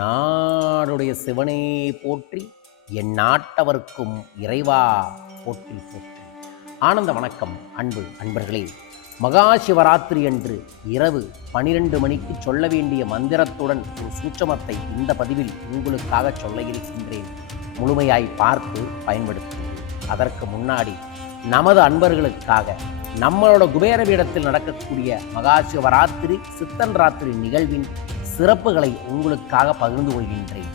நாடுடைய சிவனே போற்றி என் நாட்டவர்க்கும் இறைவா போற்றி போற்றி. ஆனந்த வணக்கம் அன்பு அன்பர்களே. மகா சிவராத்திரி அன்று இரவு பனிரெண்டு மணிக்கு சொல்ல வேண்டிய மந்திரத்துடன் ஒரு சூட்சமத்தை இந்த பதிவில் உங்களுக்காக சொல்ல இருக்கின்றேன். முழுமையாய் பார்த்து பயன்படுத்துங்கள். அதற்கு முன்னாடி நமது அன்பர்களுக்காக நம்மளோட குபேர பீடத்தில் நடக்கக்கூடிய மகா சிவராத்திரி சித்தன் ராத்திரி நிகழ்வின் சிறப்புகளை உங்களுக்காக பகிர்ந்து கொள்கின்றேன்.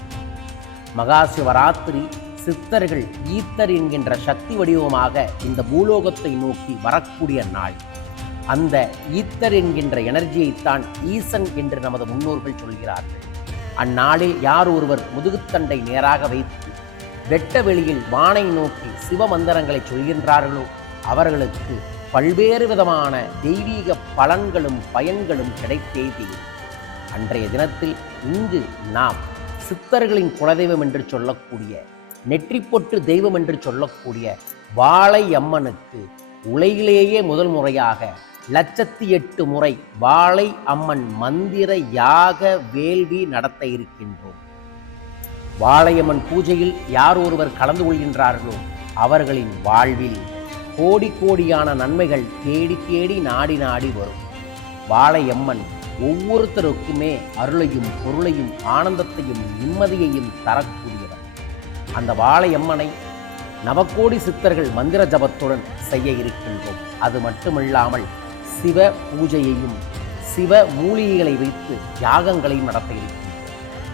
மகா சிவராத்திரி சித்தர்கள் ஈத்தர் என்கின்ற சக்தி வடிவமாக இந்த பூலோகத்தை நோக்கி வரக்கூடிய நாள். அந்த ஈத்தர் என்கின்ற எனர்ஜியைத்தான் ஈசன் என்று நமது முன்னோர்கள் சொல்கிறார்கள். அந்நாளில் யார் ஒருவர் முதுகுத்தண்டை நேராக வைத்து வெட்ட வெளியில் வானை நோக்கி சிவ மந்திரங்களை சொல்கின்றார்களோ அவர்களுக்கு பல்வேறு விதமான தெய்வீக பலன்களும் பயன்களும் கிடைத்தே தீரும் அன்றைய தினத்தில் இங்கு நாம் சித்தர்களின் குலதெய்வம் என்று சொல்லக்கூடிய நெற்றிப்பொட்டு தெய்வம் என்று சொல்லக்கூடிய வாழை அம்மனுக்கு உலகிலேயே முதல் முறையாக லட்சத்தி எட்டு முறை வாழை அம்மன் மந்திர யாக வேள்வி நடத்த இருக்கின்றோம். வாழையம்மன் பூஜையில் யார் ஒருவர் கலந்து கொள்கின்றார்களோ அவர்களின் வாழ்வில் கோடி கோடியான நன்மைகள் தேடி தேடி நாடி நாடி வரும். வாழையம்மன் ஒவ்வொருத்தருக்குமே அருளையும் பொருளையும் ஆனந்தத்தையும் நிம்மதியையும் தரக்கூடியவர். அந்த வாழையம்மனை நவக்கோடி சித்தர்கள் மந்திர ஜபத்துடன் செய்ய இருக்கின்றோம். அது மட்டுமில்லாமல் சிவ பூஜையையும் சிவ மூலிகைகளை வைத்து யாகங்களையும் நடத்த இருக்கின்றோம்.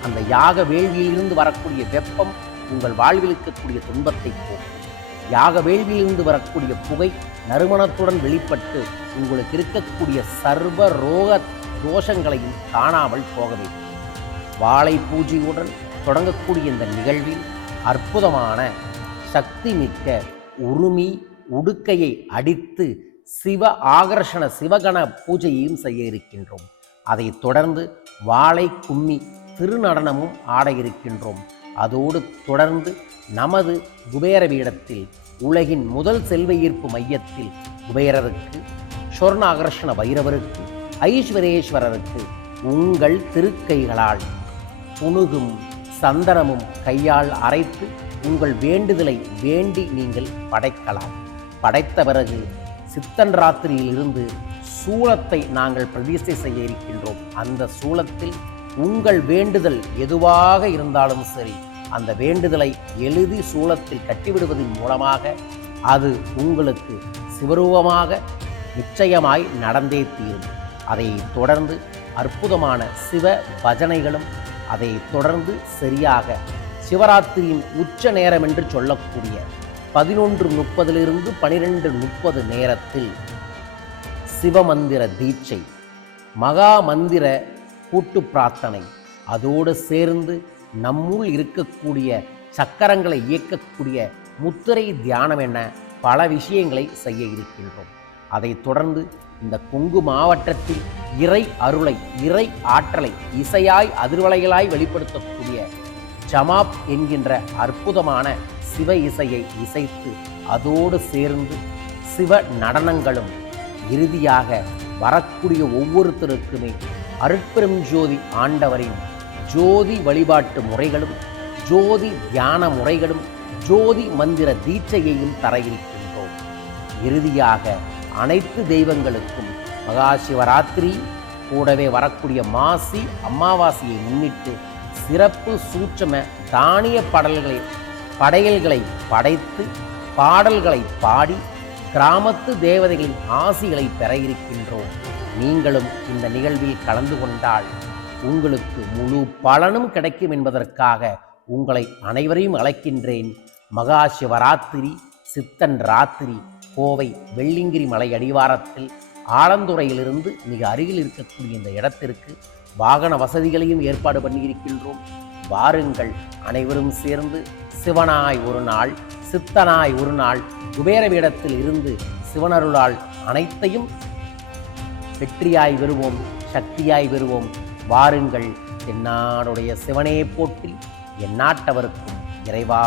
அந்த யாக வேள்வியிலிருந்து வரக்கூடிய வெப்பம் உங்கள் வாழ்வில் இருக்கக்கூடிய துன்பத்தை போக்கும். யாக வேள்வியிலிருந்து வரக்கூடிய புகை நறுமணத்துடன் வெளிப்பட்டு உங்களுக்கு இருக்கக்கூடிய சர்வ ரோக தோஷங்களையும் காணாமல் போக வேண்டும் வாழை பூஜையுடன் தொடங்கக்கூடிய இந்த நிகழ்வில் அற்புதமான சக்தி மிக்க உருமி உடுக்கையை அடித்து சிவ ஆகர்ஷண சிவகண பூஜையையும் செய்ய இருக்கின்றோம். அதைத் தொடர்ந்து வாழை கும்மி திருநடனமும் ஆட இருக்கின்றோம். அதோடு தொடர்ந்து நமது குபேர பீடத்தில் உலகின் முதல் செல்வ ஈர்ப்பு மையத்தில் குபேரருக்கு சொர்ண ஆகர்ஷண பைரவருக்கு ஐஸ்வரேஸ்வரருக்கு உங்கள் திருக்கைகளால் புணுகும் சந்தனமும் கையால் அரைத்து உங்கள் வேண்டுதலை வேண்டி நீங்கள் படைக்கலாம். படைத்த பிறகு சித்தன் ராத்திரியிலிருந்து சூளத்தை நாங்கள் பிரதிஷ்டை செய்ய இருக்கின்றோம். அந்த சூளத்தில் உங்கள் வேண்டுதல் எதுவாக இருந்தாலும் சரி அந்த வேண்டுதலை எழுதி சூளத்தில் கட்டிவிடுவதன் மூலமாக அது உங்களுக்கு சிவரூபமாக நிச்சயமாய் நடந்தே தீரும். அதை தொடர்ந்து அற்புதமான சிவ பஜனைகளும் அதை தொடர்ந்து சரியாக சிவராத்திரியின் உச்ச நேரம் என்று சொல்லக்கூடிய பதினொன்று முப்பதிலிருந்து பனிரெண்டு முப்பது நேரத்தில் சிவமந்திர தீட்சை மகா மந்திர கூட்டு பிரார்த்தனை அதோடு சேர்ந்து நம்முள் இருக்கக்கூடிய சக்கரங்களை இயக்கக்கூடிய முத்திரை தியானம் என பல விஷயங்களை செய்ய இருக்கின்றோம். அதைத் தொடர்ந்து இந்த கொங்கு மாவட்டத்தில் இறை அருளை இறை ஆற்றலை இசையாய் அதிர்வலைகளாய் வெளிப்படுத்தக்கூடிய ஜமாப் என்கின்ற அற்புதமான சிவ இசையை இசைத்து அதோடு சேர்ந்து சிவ நடனங்களும் இறுதியாக வரக்கூடிய ஒவ்வொருத்தருக்குமே அருட்பெரும் ஜோதி ஆண்டவரின் ஜோதி வழிபாட்டு முறைகளும் ஜோதி தியான முறைகளும் ஜோதி மந்திர தீட்சையையும் தர இருக்கின்றோம். இறுதியாக அனைத்து தெய்வங்களுக்கும் மகா சிவராத்திரி கூடவே வரக்கூடிய மாசி அமாவாசையை முன்னிட்டு சிறப்பு சூட்சம தானிய படல்களை படையல்களை படைத்து பாடல்களை பாடி கிராமத்து தேவதைகளின் ஆசிகளை பெற இருக்கின்றோம். நீங்களும் இந்த நிகழ்வில் கலந்து கொண்டால் உங்களுக்கு முழு பலனும் கிடைக்கும் என்பதற்காக உங்களை அனைவரையும் அழைக்கின்றேன். மகா சிவராத்திரி சித்தன் ராத்திரி. கோவை வெள்ளிங்கிரி மலை அடிவாரத்தில் ஆலந்துறையிலிருந்து மிக அருகில் இருக்கக்கூடிய இந்த இடத்திற்கு வாகன வசதிகளையும் ஏற்பாடு பண்ணியிருக்கின்றோம். வாருங்கள். அனைவரும் சேர்ந்து சிவனாய் ஒரு நாள் சித்தனாய் ஒரு நாள் குபேர வேடத்தில் இருந்து சிவனருளால் அனைத்தையும் வெற்றியாய் வருவோம் சக்தியாய் வருவோம் வாருங்கள். என்னாடுடைய சிவனே போற்றி என் நாட்டவருக்கும் இறைவா